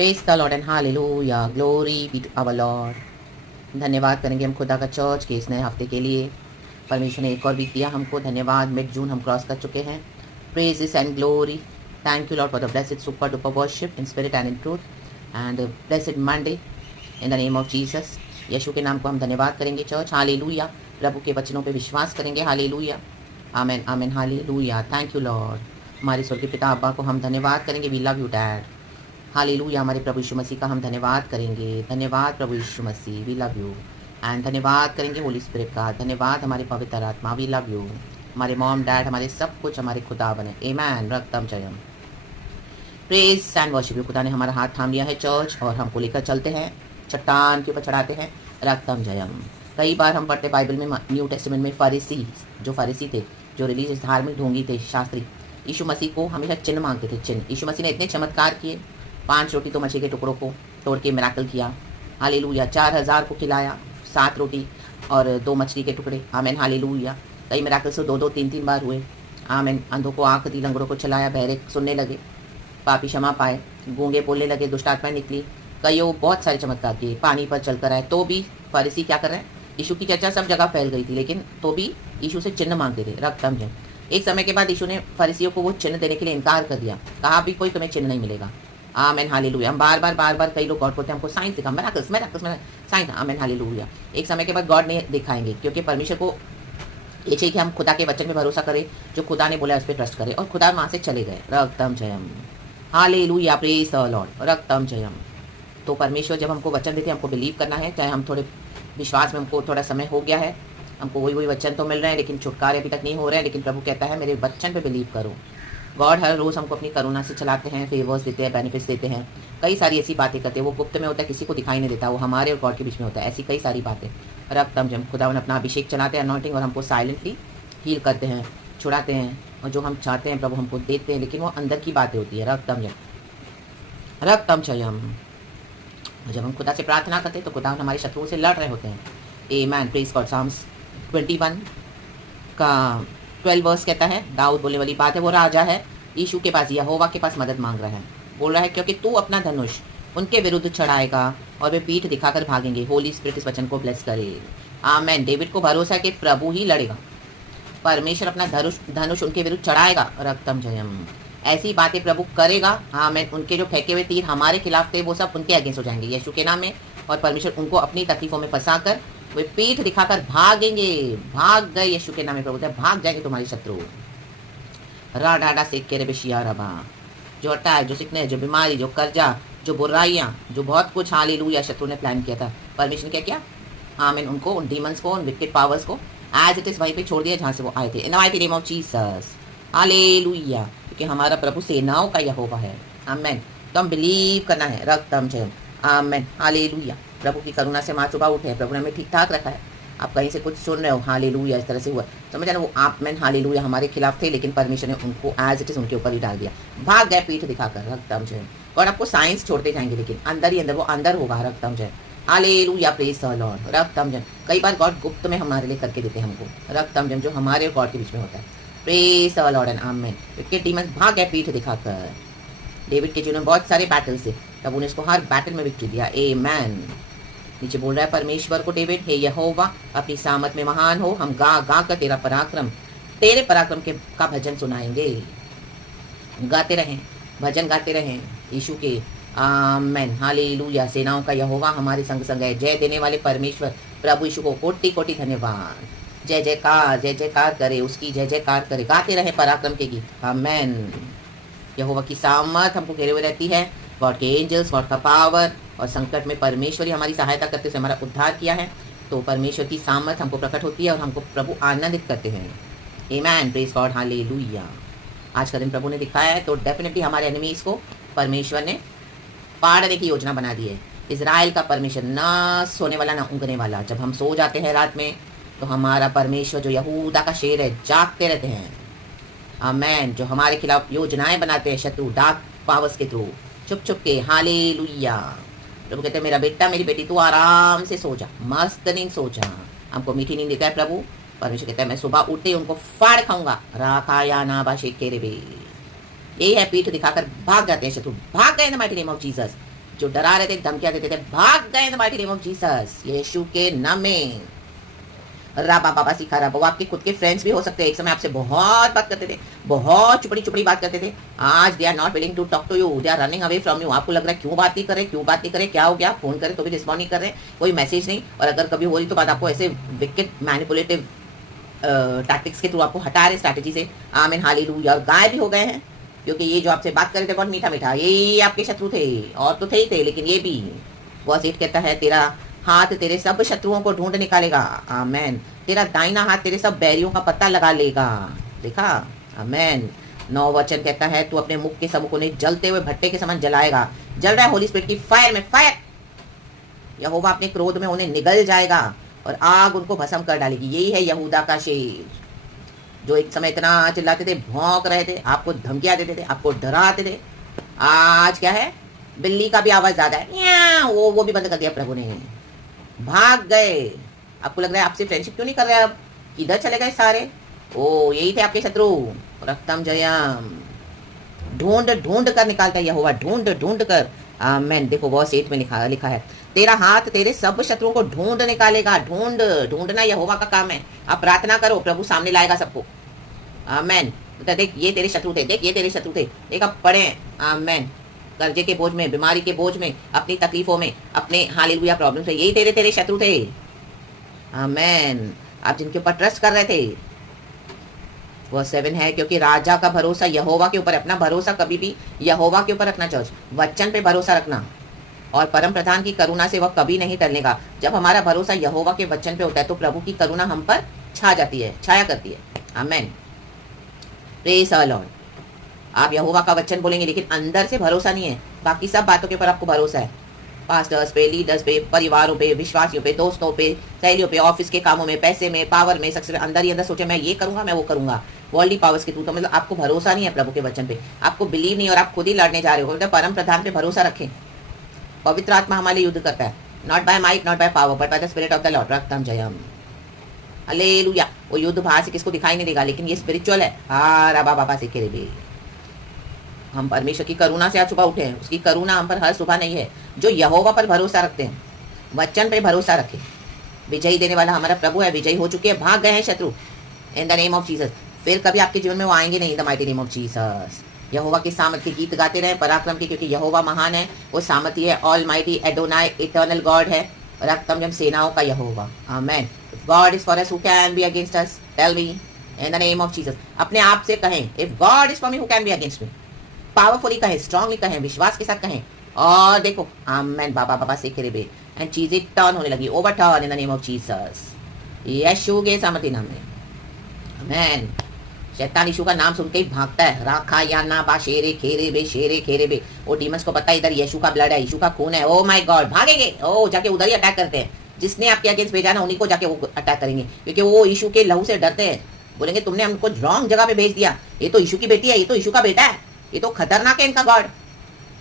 Praise the Lord and hallelujah, glory be to our Lord. धन्यवाद करेंगे हम खुदा का चर्च के इस नए हफ्ते के लिए। परमेश्वर ने एक और वीक दिया हमको, धन्यवाद। मिड जून हम क्रॉस कर चुके हैं। Praise is and glory, thank you Lord for the blessed super duper worship in spirit and in truth and blessed Monday in the name of Jesus. Yeshu के नाम को हम धन्यवाद करेंगे चर्च। हालेलुया, प्रभु के वचनों पे विश्वास करेंगे। Hallelujah, amen amen, hallelujah. Thank you Lord. हमारे स्वर्गीय पिता अब्बा को हम धन्यवाद करेंगे। We love you dad. Hallelujah, हमारे प्रभु यीशु मसीह का हम धन्यवाद करेंगे। धन्यवाद प्रभु Yeshu Masih, we love you. And धन्यवाद करेंगे होली स्पिरिट का। धन्यवाद हमारे पवित्र आत्मा, वी लव यू। हमारे मॉम डैड, हमारे सब कुछ हमारे खुदा बने। आमेन, रक्तम जयम। Praise and worship you. खुदा ने हमारा हाथ थाम लिया है चर्च और हमको लेकर चलते हैं, चट्टान के ऊपर चढ़ाते हैं। रक्तम जयम। कई बार हम पढ़ते बाइबल में, न्यू टेस्टामेंट में, फरीसी थे, जो रिलीजियस धार्मिक ढोंगी थे, शास्त्री, यीशु मसीह को हमेशा चिन्ह मांगते थे। चिन्ह यीशु मसीह ने इतने चमत्कार किए। 5 रोटी तो मछली के टुकड़ों को तोड़ के मिराकल किया। हालेलुया। 4000 को खिलाया, 7 रोटी और 2 मछली के टुकड़े। आमेन, हालेलुया। कई मिराकल से 2-2, 3-3 बार हुए। आमेन। अंधों को आंख दी, लंगड़ों को चलाया, बहरे सुनने लगे, पापी क्षमा पाए, गूंगे बोलने लगे, दुष्ट आत्माएं निकली। कईयों बहुत सारे चमत्कार किए, पानी पर चलकर आए। तो भी फरीसी क्या कर रहे हैं? यीशु की चर्चा सब जगह फैल गई थी, लेकिन तो भी यीशु से चिन्ह मांगते थे। रक्तम जय। एक समय के बाद यीशु ने फरीसियों को वो चिन्ह देने के लिए इनकार कर दिया। कहा भी कोई तुम्हें चिन्ह नहीं मिलेगा। आमेन, हालेलुया। हम बार बार कई लोग गॉड बोलते हैं हमको साइंस दिखा, मेराकल्स साइंस। आमेन, हालेलुया। एक समय के बाद गॉड नहीं दिखाएंगे, क्योंकि परमेश्वर को ये चाहिए कि हम खुदा के वचन में भरोसा करें, जो खुदा ने बोला उस पर ट्रस्ट करें। और खुदा वहाँ से चले गए। रक्तम जयम, हालेलुया, प्रेज द लॉर्ड, रक्तम जयम। तो परमेश्वर जब हमको वचन देते हैं, हमको बिलीव करना है। चाहे हम थोड़े विश्वास में, हमको थोड़ा समय हो गया है, हमको वही वचन तो मिल रहे हैं, लेकिन छुटकारे अभी तक नहीं हो रहे हैं। लेकिन प्रभु कहता है मेरे वचन पे बिलीव करो। गॉड हर रोज़ हमको अपनी करुणा से चलाते हैं, फेवर्स देते हैं, बेनिफिट्स देते हैं। कई सारी ऐसी बातें करते हैं, वो गुप्त में होता है, किसी को दिखाई नहीं देता, वो हमारे और गॉड के बीच में होता है। ऐसी कई सारी बातें। रक्तम जब खुदा ने अपना अभिषेक चलाते हैं, अनॉइंटिंग, और हमको साइलेंटली हील करते हैं, छुड़ाते हैं, और जो हम चाहते हैं प्रभु हमको देते हैं, लेकिन वो अंदर की बातें होती है। रक्तम जब, रक्तम चयम। जब हम खुदा से प्रार्थना करते हैं तो खुदा हमारे शत्रुओं से लड़ रहे होते हैं। आमेन, प्रेज गॉड। साम्स 21 का 12 वर्स कहता है, दाऊद बोलने वाली बात है, वो राजा है, यीशु के पास, यहोवा के पास मदद मांग रहा है। बोल रहा है क्योंकि तू अपना धनुष उनके विरुद्ध चढ़ाएगा और वे पीठ दिखाकर भागेंगे। होली स्पिरिट इस वचन को ब्लेस करे। आमेन। डेविड को भरोसा है कि प्रभु ही लड़ेगा। परमेश्वर अपना धनुष उनके विरुद्ध चढ़ाएगा। रक्तम जयम। ऐसी बातें प्रभु करेगा। आमेन। उनके जो फेंके हुए तीर हमारे खिलाफ थे, वो सब उनके अगेंस्ट हो जाएंगे यीशु के नाम में। और परमेश्वर उनको अपनी तकलीफों में फंसाकर वे पीठ दिखाकर भागेंगे। भाग गए यीशु के नाम में, प्रभु भाग जाएंगे तुम्हारे शत्रु। रा डाडा से के बेशिया रबा। जो अटैक, जो सिकनेस, जो बीमारी, जो कर्जा, जो बुराइयाँ, जो बहुत कुछ, हालेलुया, शत्रु ने प्लान किया था, परमेश्वर ने क्या किया? आमीन। उनको, उन डीमंस को, उन विकेट पावर्स को एज इट इज वहीं पे छोड़ दिया जहाँ से वो आए थे। इन the mighty name of Jesus, hallelujah. क्योंकि हमारा प्रभु सेनाओं का यहोवा है। आमेन। तो हम बिलीव करना है। रक्तम जय। आमेन, हालेलुया। प्रभु की करुणा से माँ सुबह उठे, प्रभु ने हमें ठीक ठाक रखा है। आप कहीं से कुछ सुन रहे हो, हालेलुया, इस तरह से हुआ, समझ ना, वो आप मैन, हालेलुया, हमारे खिलाफ थे, लेकिन परमेश्वर ने उनको एज इट इज उनके ऊपर ही डाल दिया। भाग गए पीठ दिखाकर। रक्तम जय। और आपको साइंस छोड़ते जाएंगे, लेकिन अंदर ही अंदर वो अंदर होगा। रक्तम जय, हालेलुया, प्रेज द लॉर्ड। रक्तम जय। कई बार गॉड गुप्त में हमारे लिए करके देते हैं हमको। रक्तम जय, जो हमारे और गॉड के बीच में होता है। Praise the Lord and amen. Vicky demons भाग गए पीठ दिखाकर। डेविड के जीवन में बहुत सारे बैटल्स थे, तब उन्हें उसको हर बैटल में विक्ट्री दिया। आमेन। नीचे बोल रहा है परमेश्वर को डेविड, हे यहोवा, अपनी सामत में महान हो, हम गा गा कर तेरा पराक्रम, तेरे पराक्रम के का भजन सुनाएंगे। गाते रहें, भजन गाते रहें यीशु के। आमेन, हालेलुया। सेनाओं का यहोवा हमारे संग संग है। जय देने वाले परमेश्वर प्रभु यीशु को कोटि कोटि धन्यवाद। जय जयकार करे, उसकी जय जयकार करे। गाते रहे पराक्रम के गीत। आमेन। यहोवा की सामर्थ हमको घेरे हुए रहती है। गॉड के एंजल्स, गॉड का पावर, और संकट में परमेश्वर ही हमारी सहायता करते हुए हमारा उद्धार किया है। तो परमेश्वर की सामर्थ हमको प्रकट होती है और हमको प्रभु आनंदित करते हैं। आमेन, प्रेज गॉड, हालेलुया। आज का दिन प्रभु ने दिखाया है, तो डेफिनेटली हमारे एनिमीज को परमेश्वर ने पाड़ने की योजना बना दी है। इजराइल का परमेश्वर ना सोने वाला ना ऊँघने वाला। जब हम सो जाते हैं रात में, तो हमारा परमेश्वर जो यहूदा का शेर है, जागते रहते हैं। आमेन। जो हमारे खिलाफ योजनाएं बनाते हैं शत्रु, डार्क पावर्स के थ्रू, छुप छुप के। हालेलुया। प्रभु कहते हैं मेरा बेटा, मेरी बेटी, तू आराम से सो जा, मस्त नींद सो जा। हमको मीठी नींद देता है प्रभु। परमेश्वर कहता है मैं सुबह उठते ही उनको फाड़ खाऊंगा। राखाया ना बाशे केरे बे। यही है, पीठ दिखाकर भाग जाते हैं शत्रु। भाग गए in the mighty name of Jesus. जो डरा रहे थे, धमकियां देते थे, भाग गए in the mighty name of Jesus, Yeshu के नाम में। राबा बाबा सिखा रहा, वो आपके खुद के फ्रेंड्स भी हो सकते हैं, एक समय आपसे बहुत बात करते थे, बहुत चुपड़ी चुपड़ी बात करते थे, आज they are not willing to talk to you, they are running away from you. आपको लग रहा है क्यों बात नहीं करे, क्यों बात नहीं करे, क्या हो गया, फोन करे तो भी रिस्पॉन्ड नहीं कर रहे, कोई मैसेज नहीं, और अगर कभी हो रही तो बात आपको ऐसे विकेट मैनिपुलेटिव टैक्टिक्स के थ्रू आपको हटा रहे स्ट्रैटेजी से। आमीन हालेलुया। और गायब भी हो गए हैं, क्योंकि ये जो आपसे बात कर रहे थे बहुत मीठा मीठा, ये आपके शत्रु थे, और तो थे ही थे, लेकिन ये भी। वर्स 8 कहता है, तेरा हाथ तेरे सब शत्रुओं को ढूंढ निकालेगा, आमेन। तेरा दाहिना हाथ तेरे सब बैरियों का पता लगा लेगा, देखा, आमेन। 9 वचन कहता है, तू अपने मुख के समुख उन्हें जलते हुए भट्टे के समान जलाएगा। जल रहा है होली स्पिरिट की फायर में, फायर। यहोवा अपने क्रोध में उन्हें निगल जाएगा और आग उनको भस्म कर डालेगी। यही है यहूदा का शेर, जो एक समय इतना चिल्लाते थे, भौंक रहे थे, आपको धमकियां देते थे, आपको डराते थे। आज क्या है, बिल्ली का भी आवाज ज्यादा है, वो भी बंद कर दिया प्रभु ने, भाग गए। आपको लग रहा है आपसे फ्रेंडशिप क्यों नहीं कर रहे, अब किधर चले गए सारे, ओ यही थे आपके शत्रु। रक्तम जयम, ढूंढ ढूंढ कर निकालता है यहोवा, ढूंढ ढूंढ कर, आमेन। देखो वर्स 8 में लिखा है, तेरा हाथ तेरे सब शत्रुओं को ढूंढ निकालेगा। ढूंढना यहोवा का काम है। आप प्रार्थना करो, प्रभु सामने लाएगा सबको, आमेन। तो देख ये तेरे शत्रु थे, देख ये तेरे शत्रु थे, देख अब पढ़े, आमेन। कर्जे के बोझ में, बीमारी के बोझ में, अपनी तकलीफों में, अपने हालेलुया प्रॉब्लम से, यही तेरे शत्रु थे, आमेन। आप जिनके ऊपर ट्रस्ट कर रहे थे। वो 7 है, क्योंकि राजा का भरोसा यहोवा के ऊपर, अपना भरोसा कभी भी यहोवा के ऊपर रखना। चर्च वचन पे भरोसा रखना, और परम प्रधान की करुणा से वह कभी नहीं टलेगा। जब हमारा भरोसा यहोवा के वचन पे होता है तो प्रभु की करुणा हम पर छा जाती है, छाया करती है, आमेन। Praise the Lord. आप यहोवा का वचन बोलेंगे, लेकिन अंदर से भरोसा नहीं है, बाकी सब बातों के ऊपर आपको भरोसा है, पास्टर्स पे, लीडर्स पे, परिवारों पे, विश्वासियों पे, दोस्तों पे, सहेलियों पे, ऑफिस के कामों में, पैसे में, पावर में, सक्सेस में, अंदर ही अंदर सोचे मैं ये करूंगा, मैं वो करूंगा, वर्ल्डली पावर्स के थ्रू। तो मतलब आपको भरोसा नहीं है प्रभु के वचन पे, आपको बिलीव नहीं, और आप खुद ही लड़ने जा रहे हो। मतलब परम प्रधान पे भरोसा रखें। पवित्र आत्मा हमारे लिए युद्ध करता है, not by might, not by power, but by the spirit of the Lord. रक्तम जयम, हालेलुया। वो युद्ध बाहर से किसको दिखाई नहीं देगा, लेकिन ये स्पिरिचुअल है। हाँ राबा बाबा से के रे, हम परमेश्वर की करुणा से आज सुबह उठे हैं। उसकी करुणा हम पर हर सुबह नहीं है। जो यहोवा पर भरोसा रखते हैं, वचन पे भरोसा रखें, विजयी देने वाला हमारा प्रभु है। विजयी हो चुके हैं, भाग गए हैं शत्रु, in the name of Jesus. फिर कभी आपके जीवन में वो आएंगे नहीं, in the mighty name of Jesus. यहोवा के सामर्थ के गीत गाते रहे, पराक्रम के, क्योंकि यहोवा महान है, वो सामर्थी है, all mighty Adonai, eternal God है, रक्तम जम सेनाओं का यहोवा, amen. God is for us, who can be against us, tell me in the name of Jesus. अपने आप से कहें, if God is for me who can be against me. Powerfully कहें, स्ट्रांगली कहें, विश्वास के साथ कहें, और देखो आमेन। बाबा बाबा से करे बे, एंड चीजें टर्न होने लगी, over turn in the name of Jesus, Yeshu के सामर्थी नाम में, आमेन। शैतान यीशु का नाम सुनते ही भागता है, राखा या ना बा शेरे खेरे बे, शेरे खेरे बे। वो डीमंस को पता है इधर यीशु का ब्लड है, यीशु का खून है, ओ माय गॉड, भागेंगे, ओ जाके उधर ही अटैक करते हैं। जिसने आपके अगेंस्ट भेजा ना, उन्हीं को जाके वो अटैक करेंगे, क्योंकि वो यीशु के लहू से डरते हैं। बोलेंगे तुमने हमको रॉन्ग जगह पे भेज दिया, ये तो यीशु की बेटी है, ये तो यीशु का बेटा है, ये तो खतरनाक है इनका गॉड,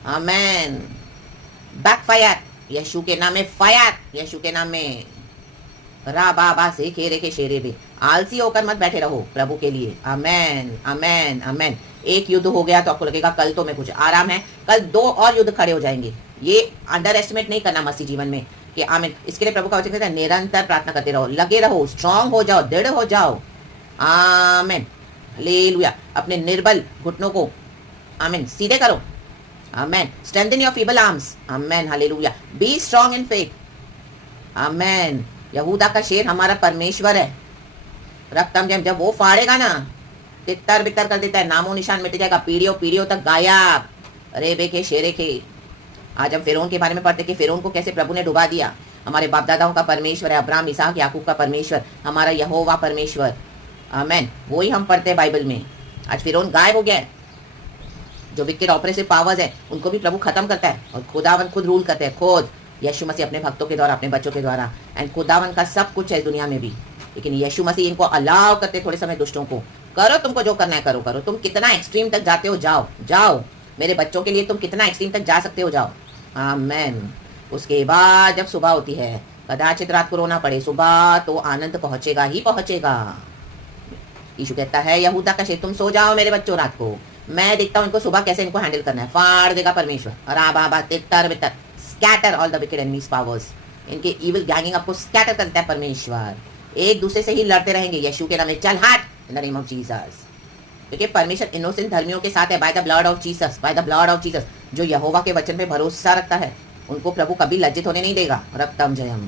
आमेन। बैकफायर, यीशु के नाम में फायर, यीशु के नाम में। रा बा बा से खेरे के शेरे भी, आलसी होकर मत बैठे रहो प्रभु के लिए, आमेन आमेन आमेन। एक युद्ध हो गया तो आपको लगेगा कल तो मैं कुछ आराम है, कल 2 और युद्ध खड़े हो जाएंगे। ये अंडर एस्टिमेट नहीं करना मसीह जीवन में, कि आमेन। इसके लिए प्रभु का वचन कहता है, निरंतर प्रार्थना करते रहो, लगे रहो, स्ट्रांग हो जाओ, दृढ़ हो जाओ, आमेन, हालेलुया। अपने निर्बल घुटनों को, आमेन, सीधे करो, amen. Strengthen your feeble arms, amen, hallelujah. Be strong in faith, amen. यहूदा का शेर हमारा परमेश्वर है, रक्तम जब वो फाड़ेगा ना, तितर बितर कर देता है, नामो निशान मिट जाएगा, पीढ़ियों पीढ़ियों तक गायब। अरे बेके शेरे के, आज हम फिरौन के बारे में पढ़ते कि फिरौन को कैसे प्रभु ने डुबा दिया। हमारे बाप दादाओं का परमेश्वर है, अब्राहम इसहाक याकूब का परमेश्वर, हमारा यहोवा परमेश्वर, आमेन। वही हम पढ़ते हैं बाइबल में। आज फिरौन गायब हो गया है। जो विकेट ऑपरेसिव पावर्स है उनको भी प्रभु खत्म करता है, और खुदावन खुद रूल करते हैं, खुद यीशु मसीह अपने भक्तों के द्वारा, अपने बच्चों के द्वारा। एंड खुदावन का सब कुछ है दुनिया में भी, लेकिन यीशु मसीह इनको अलाउ करते थोड़े समय दुष्टों को। करो, तुमको जो करना है करो, करो। तुम कितना एक्सट्रीम तक जाते हो, जाओ जाओ। मेरे बच्चों के लिए तुम कितना एक्सट्रीम तक जा सकते हो, जाओ, आमेन। उसके बाद जब सुबह होती है, कदाचित रात को रोना पड़े, सुबह तो आनंद पहुंचेगा ही पहुंचेगा। यीशु कहता है, यहूदा का शेर, तुम सो जाओ मेरे बच्चों रात को, मैं देखता हूँ इनको सुबह कैसे इनको हैंडल करना है। फाड़ देगा परमेश्वर, रा बा बा तितर बितर, scatter all the wicked enemies powers. इनके इविल गैंगिंग अप को स्कैटर करता है परमेश्वर। एक दूसरे से ही लड़ते रहेंगे यीशु के नाम में। चल हट इन द नेम ऑफ जीसस। क्योंकि परमेश्वर इनोसेंट धर्मियों के साथ है। Bye the blood of Jesus, bye the blood of Jesus. जो यहोवा के वचन पे भरोसा रखता है उनको प्रभु कभी लज्जित होने नहीं देगा। रक्तम जयम।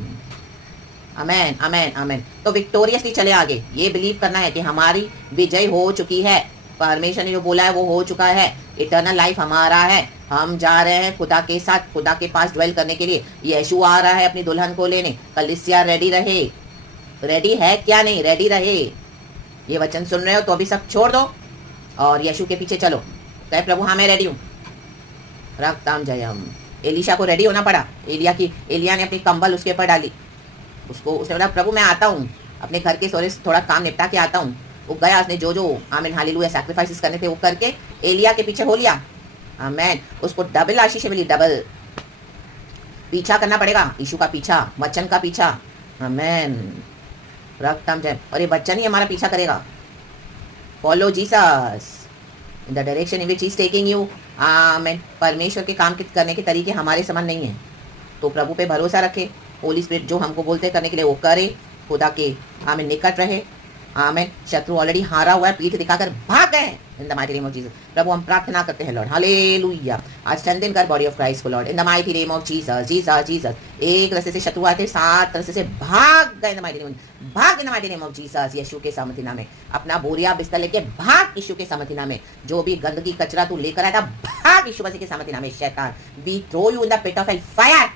आमेन आमेन आमेन। तो विक्टोरियसली चले आगे। ये बिलीव करना है कि हमारी विजय हो चुकी है। परमेश्वर ने जो बोला है वो हो चुका है। इटर्नल लाइफ हमारा है। हम जा रहे हैं खुदा के साथ, खुदा के पास ड्वेल करने के लिए। यीशु आ रहा है अपनी दुल्हन को लेने। कलीसिया रेडी रहे। रेडी है क्या? नहीं, रेडी रहे। ये वचन सुन रहे हो तो अभी सब छोड़ दो और यीशु के पीछे चलो। कहे प्रभु हाँ मैं रेडी हूँ। रक्तम जयम। एलिशा को रेडी होना पड़ा। एलिया ने अपनी कंबल उसके ऊपर डाली। उसने बोला प्रभु मैं आता हूँ, अपने घर के सोरे थोड़ा काम निपटा के आता हूँ। वो गया, उसने जो जो आमीन हालेलुया सैक्रिफाइसेस करने थे वो करके एलिया के पीछे हो लिया। आमीन। उसको डबल आशीष मिली, डबल। पीछा करना पड़ेगा यीशु का पीछा, वचन का पीछा। आमीन। रक्तम जय। और ये वचन ही हमारा पीछा करेगा। Follow Jesus in the direction in which he is taking you. आमीन। परमेश्वर के काम करने के तरीके हमारे समान नहीं है, तो प्रभु पे भरोसा रखे। होली स्पिरिट जो हमको बोलते करने के लिए वो करे। खुदा के आमीन निकट रहे। आमीन। शत्रु ऑलरेडी हारा हुआ है, पीठ दिखाकर भाग गए in the mighty name of Jesus. प्रभु हम प्रार्थना करते हैं लॉर्ड, हालेलुया। आज स्ट्रेंथन कर बॉडी ऑफ क्राइस्ट को Lord in the mighty name of Jesus. Jesus Jesus. एक रास्ते से शत्रु आए थे, 7 रास्ते से भाग गए इन द माइटी नेम, भाग in the mighty name of Jesus. Yeshu के सामर्थ्य नाम में अपना बोरिया बिस्तर लेके भाग यीशु के सामर्थ्य नाम में। जो भी गंदगी कचरा तू लेकर आया था भाग यीशु मसीह के सामर्थ्य नाम में। शैतान we throw you in the pit of hell. Fire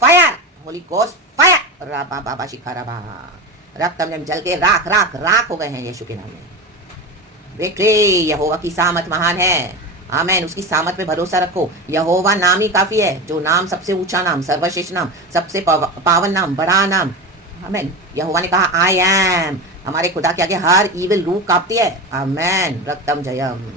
fire holy ghost fire. राबा बाबा शिखाराबा। रक्तम जम जल के राख राख राख हो गए हैं यीशु के नाम में। विक्ट्री। यहोवा की सामत महान है। आमेन। उसकी सामत पे भरोसा रखो। यहोवा नाम ही काफी है, जो नाम सबसे ऊंचा नाम, सर्वश्रेष्ठ नाम, सबसे पावन नाम, बड़ा नाम। आमेन। यहोवा ने कहा आई एम। हमारे खुदा के आगे हर ईविल रूह कांपती है। आमेन। रक्तम जयम।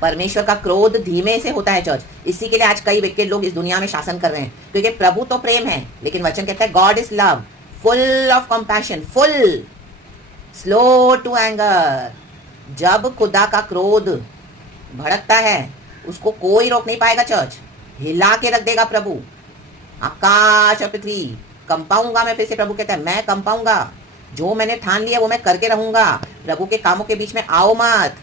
परमेश्वर का क्रोध धीमे से होता है चर्च। इसी के लिए आज कई विकेट लोग इस दुनिया में शासन कर रहे हैं, क्योंकि प्रभु तो प्रेम है, लेकिन वचन कहता है God is love, full of compassion, full, slow to anger. जब खुदा का क्रोध भड़कता है उसको कोई रोक नहीं पाएगा चर्च। हिला के रख देगा प्रभु। आकाश और पृथ्वी कंपाऊंगा मैं। फिर से प्रभु कहता है मैं कंपाऊंगा। जो मैंने ठान लिया वो मैं करके रहूंगा। प्रभु के कामों के बीच में आओ मत।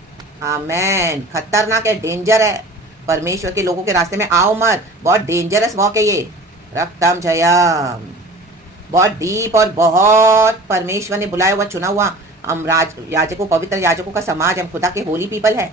आमेन। खतरनाक है, डेंजर है। परमेश्वर के लोगों के रास्ते में आओ मत। बहुत डेंजरस वॉक है ये। रक्तम जयम। बहुत डीप और बहुत परमेश्वर ने बुलाया हुआ, चुना हुआ हम याजकों, पवित्र याजकों का समाज, हम खुदा के होली पीपल है।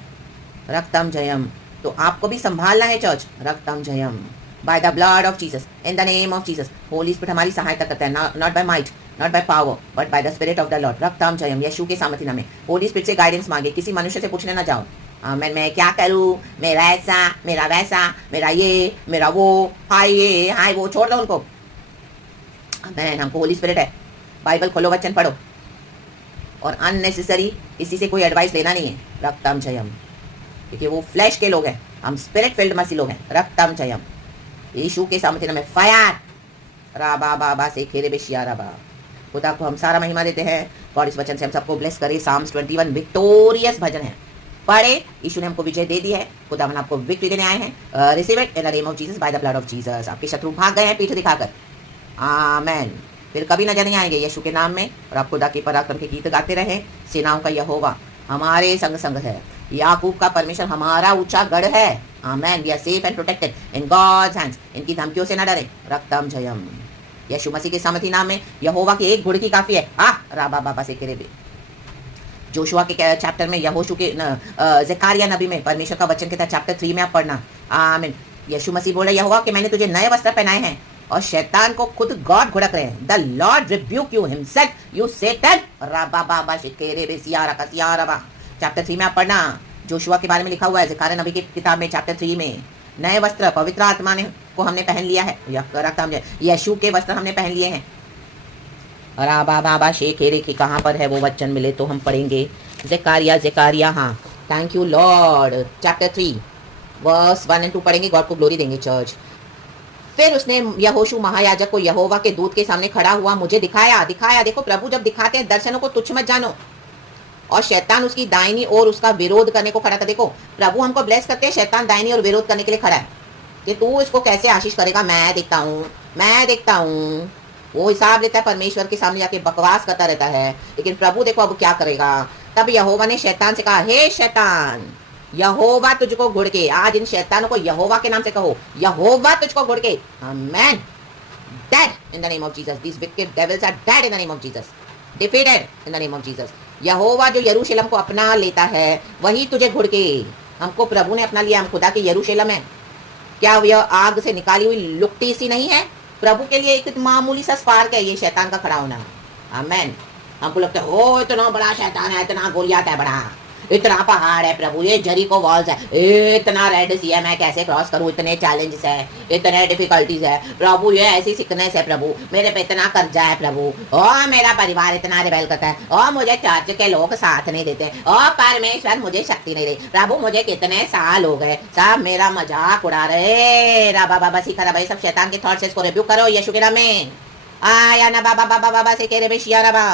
रक्तम जयम। तो आपको भी संभालना है चर्च। रक्तम जयम। By the blood of Jesus, in the name of Jesus. Holy spirit हमारी सहायता करता है, not by might, not by power, but by the spirit of the Lord. रक्तम जयम। यीशु के सामर्थ्य नाम में होली स्पिरिट से गाइडेंस मांगे। किसी मनुष्य से पूछने ना जाओ मैं क्या करूं, मेरा ऐसा, मेरा वैसा, मेरा ये, मेरा वो, हाय ये हाय वो, छोड़ दो उनको। आमेन। हमको होली स्पिरिट है। बाइबल खोलो, वचन पढ़ो, और अननेसेसरी किसी से कोई एडवाइस लेना नहीं है। रक्तम जयम। क्योंकि वो फ्लैश के लोग हैं, हम स्पिरिट फिल्ड मसी लोग हैं। रक्तम जयम। यीशु के सामर्थ्य में फायर। राबा बाबा से खेरे बेशिया राबा। खुदा को हम सारा महिमा देते हैं। गॉड इस वचन से हम सबको ब्लेस करे। साम्स 21 विक्टोरियस भजन है, पढ़े। यीशु ने हमको विजय दे दी है। खुदा हम आपको विक्ट्री देने आए हैं। Receive it in the name of Jesus, bye the blood of Jesus. आपके शत्रु भाग गए हैं पीठ दिखाकर। आमेन। फिर कभी नजर नहीं आएंगे यीशु के नाम में। और आप खुदा के पराक्रम के गीत गाते रहे। सेनाओं का यहोवा हमारे संग संग है। याकूब का परमेश्वर हमारा ऊंचा गढ़ है। Amen. We are safe and protected in God's hands. इनकी धमकियों से न डरे। रक्तम जयम। यीशु मसीह के सामर्थी नाम में यहोवा की एक घुड़की काफी है। राबा बाबा से करे। जोशुआ के चैप्टर में, यहोशू के ज़करिया नबी में परमेश्वर का वचन कहता है, चैप्टर 3 में आप पढ़ना। आमीन। यीशु मसीह बोला यहोवा कि मैंने तुझे नए वस्त्र पहनाए हैं, और शैतान को खुद गॉड घुड़क रहे हैं। The Lord rebuke you himself, you Satan. राबा बाबा शिकेरे बेसियारा कसियारा। चैप्टर 3 में आप पढ़ना। जोशुआ के बारे में लिखा हुआ है ज़करिया नबी की किताब में, चैप्टर 3 में। नए वस्त्र पवित्र आत्मा ने को हमने पहन लिया है। यीशु के वस्त्र हमने पहन लिए हैं। राबा बाबा शेखेरे की कहाँ पर है वो वचन, मिले तो हम पढ़ेंगे। ज़करिया। हाँ, thank you Lord. Chapter 3 verse 1 और 2 पढ़ेंगे। गॉड को ग्लोरी देंगे चर्च। फिर उसने यहोशू महायाजक को यहोवा के दूत के सामने खड़ा हुआ मुझे दिखाया। देखो प्रभु जब दिखाते हैं दर्शनों को तुच्छ मत जानो। और शैतान उसकी दाहिनी ओर उसका विरोध करने को खड़ा था। देखो प्रभु हमको ब्लेस करते हैं, शैतान दाहिनी ओर विरोध करने के लिए खड़ा है। कि तू इसको कैसे आशीष करेगा, मैं देखता हूँ। वो हिसाब लेता है, परमेश्वर के सामने जाके बकवास करता रहता है। लेकिन प्रभु देखो अब क्या करेगा। तब यहोवा ने शैतान से कहा, हे शैतान, यहोवा तुझको घुड़के। आज इन शैतानों को यहोवा के नाम से कहो, यहोवा तुझको घुड़के। आमेन। Dead in the name of Jesus. These wicked devils are dead in the name of Jesus. Defeated in the name of Jesus. यहोवा जो यरूशलेम को अपना लेता है वही तुझे घुड़के। हमको प्रभु ने अपना लिया, हम खुदा के यरूशलेम है। क्या यह आग से निकाली हुई लुकटी सी नहीं है? प्रभु के लिए एक मामूली सा स्पार्क है ये शैतान का खड़ा होना। आमेन। हमको लगता है ओ इतना बड़ा शैतान है, इतना गोलियात है बड़ा, इतना पहाड़ है प्रभु, ये जरीको वॉल्स है, इतना रेड सी है, मैं कैसे क्रॉस करूं, इतने चैलेंजेस है, इतने डिफिकल्टीज है प्रभु, ये ऐसी सिकनेस है प्रभु, मेरे पे इतना कर्जा है प्रभु, और मेरा परिवार इतना रिबेल करता है, और मुझे चर्च के लोग साथ नहीं देते, और परमेश्वर मुझे शक्ति नहीं दे प्रभु, मुझे कितने साल हो गए, सब मेरा मजाक उड़ा रहे। राबा बाबा सिखा भाई, सब शैतान के थॉट्स को रिव्यू करो यीशु के नाम में। आया ना बाबा बाबा बाबा से कह रहे बेशिया रबा।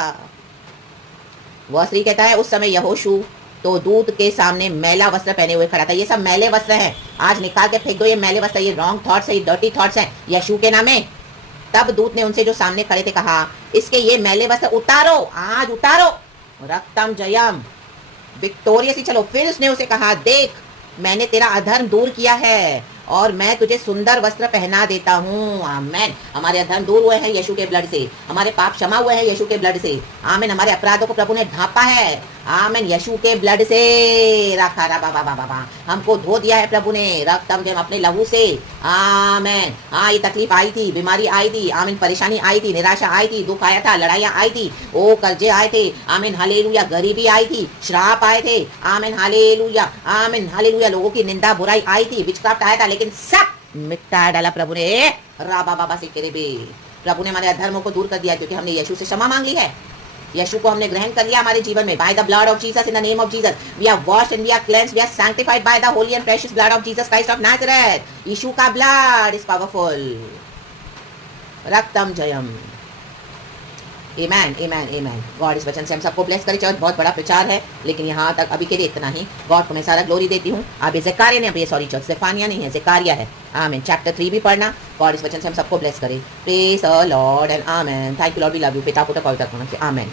वह स्त्री कहता है, उस समय यहोशू तो दूत के सामने मैला वस्त्र पहने हुए खड़ा था। ये सब मैले वस्त्र हैं, आज निकाल के फेंक दो ये मैले वस्त्र, ये रॉन्ग थॉट्स है, ये डर्टी थॉट्स हैं यीशु के नाम में। तब दूत ने उनसे जो सामने खड़े थे कहा, इसके ये मैले वस्त्र उतारो, आज उतारो, रक्तम जयम, विक्टोरियस चलो। फिर उसने उसे कहा, देख मैंने तेरा अधर्म दूर किया है और मैं तुझे सुंदर वस्त्र पहना देता हूँ। आमेन। हमारे अधर्म दूर हुए हैं यीशु के ब्लड से, हमारे पाप क्षमा हुए हैं यीशु के ब्लड से। आमेन। हमारे अपराधों को प्रभु ने ढांपा है। आमेन। यीशु के ब्लड से रखा रा बाबा बाबा हमको धो दिया है प्रभु ने रक्तम जम अपने लहू से। आमेन। हाँ, ये तकलीफ आई थी, बीमारी आई थी, आमीन, परेशानी आई थी, निराशा आई थी, दुख आया था, लड़ाइयाँ आई थी, ओ कर्जे आए थे, आमीन हालेलुया, गरीबी आई थी, श्राप आए थे, आमीन हालेलुया, आमीन हालेलुया, लोगों की निंदा बुराई आई थी, विचक्राफ्ट आया था, लेकिन सब मिटा डाला प्रभु ने। राबा बाबा से करे बे, प्रभु ने हमारे अधर्मों को दूर कर दिया क्योंकि हमने यीशु से क्षमा मांग ली है। यीशु को हमने ग्रहण कर लिया हमारे जीवन में। By the blood of Jesus, in the name of Jesus we are washed and we are cleansed, we are sanctified by the holy and precious blood of Jesus Christ of Nazareth. Yeshu का blood is powerful. रक्तम जयम। Amen amen amen. God इस वचन से हम सबको bless करे। Church बहुत बड़ा प्रचार है, लेकिन यहाँ तक अभी के लिए इतना ही। गॉड को मैं सारा ग्लोरी देती हूँ। अब ये ज़ेकारिया ने, अब ये सॉरी चर्च ज़ेफानिया नहीं है, ज़ेकारिया है। आमेन। चैप्टर 3 भी पढ़ना। गॉड इस वचन से हम सबको ब्लेस करे। Praise the Lord and amen. Thank you Lord, we love you. पिता पुत्र पवित्र आत्मा से आमेन।